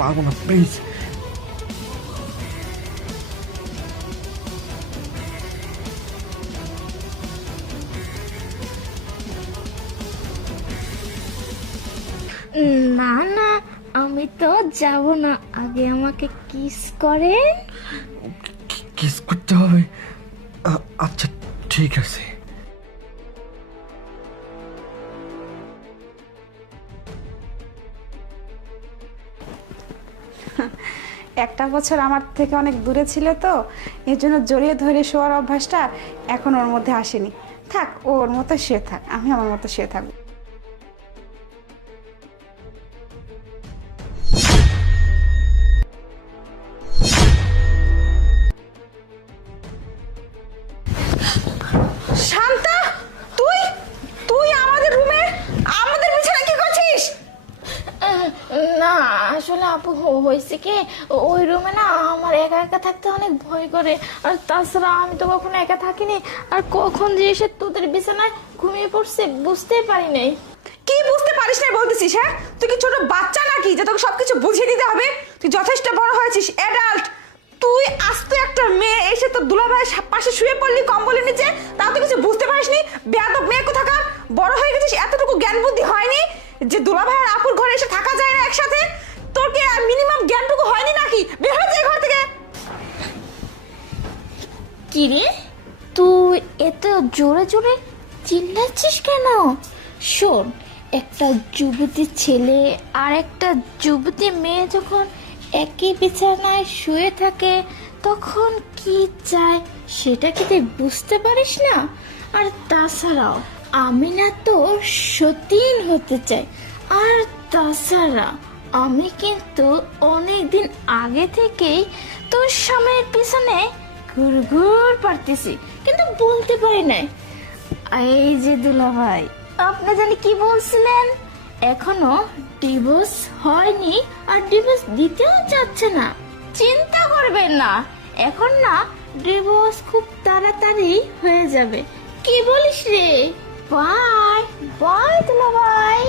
পারবো না, প্লিজ। না না, আমি তো যাব না, আগে আমাকে কিস করেন। কিস করতে হবে? আচ্ছা ঠিক আছে। একটা বছর আমার থেকে অনেক দূরে ছিল তো, এর জন্য জড়িয়ে ধরে শোয়ার অভ্যাসটা এখন ওর মধ্যে আসেনি। থাক, ওর মতো শুয়ে থাক, আমি আমার মতো শুয়ে থাকবো। শান্তা, তুই তুই আমাদের রুমে আমাদের বিছানায় কি করছিস? না আসলে আপু, হয়েছে কি, ওই রুমে না আমার একা একা থাকতে অনেক ভয় করে। আর তাছাড়া আমি তো কখনো একা থাকিনি, আর কখন যে এসে তোদের বিছানায় ঘুমিয়ে পড়ছে বুঝতেই পারি নাই। কি বুঝতে পারিস না বলতেছিস? হ্যাঁ, তুই কি ছোট বাচ্চা নাকি যে তোকে সবকিছু বুঝিয়ে দিতে হবে? তুই যথেষ্ট বড় হয়েছিস, অ্যাডাল্ট। তুই আস্তে একটা মেয়ে এসে তোর দুলাভাইয়ের পাশে শুয়ে পড়লি কম্বলের নিচে, তাও তো কিছু বুঝতে পারিসনি। বেয়াদব মেয়ে কোথাকার, বড় হয়ে গেছিস, এতটুকু জ্ঞান বুদ্ধি হয়নি যে দুলাভাই আর আপুর ঘরে এসে থাকা যায় না একসাথে? তোর কি মিনিমাম জ্ঞানটুকু হয়নি নাকি? বের হয়ে যা ঘর থেকে। কি রে, তুই এত জোরে জোরে চিল্লাচ্ছিস কেন? শোন, একটা যুবতী ছেলে আর একটা যুবতী মেয়ে যখন একই বিছানায় শুয়ে থাকে তখন কি চায় সেটা কি তুই বুঝতে পারিস না? আর তাছাড়াও আমি না তো সতীন হতে চাই। আর তাছাড়া আমি কিন্তু অনেকদিন আগে থেকেই তোর স্বামীর পিছনে ঘুরঘুর পারতেছি, কিন্তু বলতে পারি নাই। এই যে দুলাভাই, আপনি জানি কি বলছিলেন, এখনো ডিভোর্স হয়নি আর ডিভোর্স দিতেও চাচ্ছে না। চিন্তা করবেন না, এখন না ডিভোর্স খুব তাড়াতাড়ি হয়ে যাবে। কি বলিস রে? বাই বাই দুলাভাই।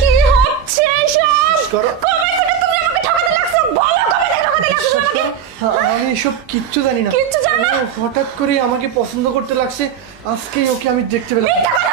কি হচ্ছে এসব? কবে থেকে তুমি আমাকে ঠকাতে লাগছো? বলো, কবে থেকে ঠকাতে লাগছো আমাকে? আমি এসব কিচ্ছু জানি না। কিচ্ছু জানো না? ও হঠাৎ করে আমাকে পছন্দ করতে লাগছে, আজকেই ওকে আমি দেখতে পেলাম। মিথ্যা কথা